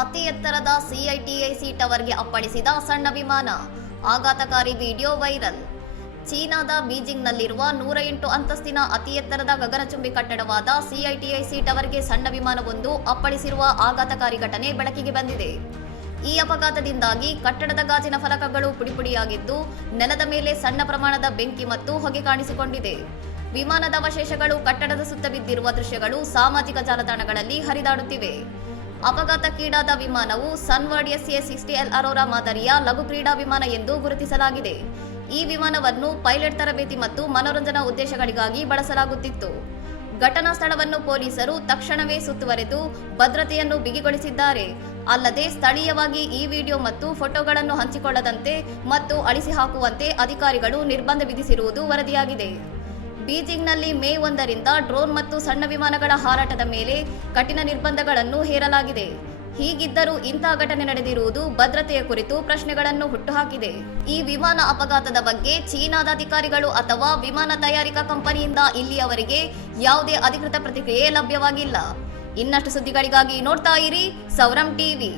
ಅತಿ ಎತ್ತರದ ಸಿಐಟಿಐಸಿ ಟವರ್ಗೆ ಅಪ್ಪಳಿಸಿದ ಸಣ್ಣ ವಿಮಾನ, ಆಘಾತಕಾರಿ ವಿಡಿಯೋ ವೈರಲ್. ಚೀನಾದ ಬೀಜಿಂಗ್ನಲ್ಲಿರುವ 108 ಅಂತಸ್ತಿನ ಅತಿ ಎತ್ತರದ ಗಗನಚುಂಬಿ ಕಟ್ಟಡವಾದ ಸಿಐಟಿಐಸಿ ಟವರ್ಗೆ ಸಣ್ಣ ವಿಮಾನವೊಂದು ಅಪ್ಪಳಿಸಿರುವ ಆಘಾತಕಾರಿ ಘಟನೆ ಬೆಳಕಿಗೆ ಬಂದಿದೆ. ಈ ಅಪಘಾತದಿಂದಾಗಿ ಕಟ್ಟಡದ ಗಾಜಿನ ಫಲಕಗಳು ಪುಡಿಪುಡಿಯಾಗಿದ್ದು, ನೆಲದ ಮೇಲೆ ಸಣ್ಣ ಪ್ರಮಾಣದ ಬೆಂಕಿ ಮತ್ತು ಹೊಗೆ ಕಾಣಿಸಿಕೊಂಡಿದೆ. ವಿಮಾನದ ಅವಶೇಷಗಳು ಕಟ್ಟಡದ ಸುತ್ತ ಬಿದ್ದಿರುವ ದೃಶ್ಯಗಳು ಸಾಮಾಜಿಕ ಜಾಲತಾಣಗಳಲ್ಲಿ ಹರಿದಾಡುತ್ತಿವೆ. ಅಪಘಾತಕ್ಕೀಡಾದ ವಿಮಾನವು ಸನ್ವರ್ಡ್ SA-60L ಅರೋರಾ ಮಾದರಿಯ ಲಘು ಕ್ರೀಡಾ ವಿಮಾನ ಎಂದು ಗುರುತಿಸಲಾಗಿದೆ. ಈ ವಿಮಾನವನ್ನು ಪೈಲಟ್ ತರಬೇತಿ ಮತ್ತು ಮನೋರಂಜನಾ ಉದ್ದೇಶಗಳಿಗಾಗಿ ಬಳಸಲಾಗುತ್ತಿತ್ತು. ಘಟನಾ ಸ್ಥಳವನ್ನು ಪೊಲೀಸರು ತಕ್ಷಣವೇ ಸುತ್ತುವರೆದು ಭದ್ರತೆಯನ್ನು ಬಿಗಿಗೊಳಿಸಿದ್ದಾರೆ. ಅಲ್ಲದೆ ಸ್ಥಳೀಯವಾಗಿ ಈ ವಿಡಿಯೋ ಮತ್ತು ಫೋಟೋಗಳನ್ನು ಹಂಚಿಕೊಳ್ಳದಂತೆ ಮತ್ತು ಅಳಿಸಿ ಹಾಕುವಂತೆ ಅಧಿಕಾರಿಗಳು ನಿರ್ಬಂಧ ವಿಧಿಸಿರುವುದು ವರದಿಯಾಗಿದೆ. ಬೀಜಿಂಗ್ನಲ್ಲಿ ಮೇ 1ರಿಂದ ಡ್ರೋನ್ ಮತ್ತು ಸಣ್ಣ ವಿಮಾನಗಳ ಹಾರಾಟದ ಮೇಲೆ ಕಠಿಣ ನಿರ್ಬಂಧಗಳನ್ನು ಹೇರಲಾಗಿದೆ. ಹೀಗಿದ್ದರೂ ಇಂತಹ ಘಟನೆ ನಡೆದಿರುವುದು ಭದ್ರತೆಯ ಕುರಿತು ಪ್ರಶ್ನೆಗಳನ್ನು ಹುಟ್ಟುಹಾಕಿದೆ. ಈ ವಿಮಾನ ಅಪಘಾತದ ಬಗ್ಗೆ ಚೀನಾದ ಅಧಿಕಾರಿಗಳು ಅಥವಾ ವಿಮಾನ ತಯಾರಿಕಾ ಕಂಪನಿಯಿಂದ ಇಲ್ಲಿಯವರೆಗೆ ಯಾವುದೇ ಅಧಿಕೃತ ಪ್ರತಿಕ್ರಿಯೆ ಲಭ್ಯವಾಗಿಲ್ಲ. ಇನ್ನಷ್ಟು ಸುದ್ದಿಗಳಿಗಾಗಿ ನೋಡ್ತಾ ಇರಿ ಸೌರಂ ಟಿವಿ.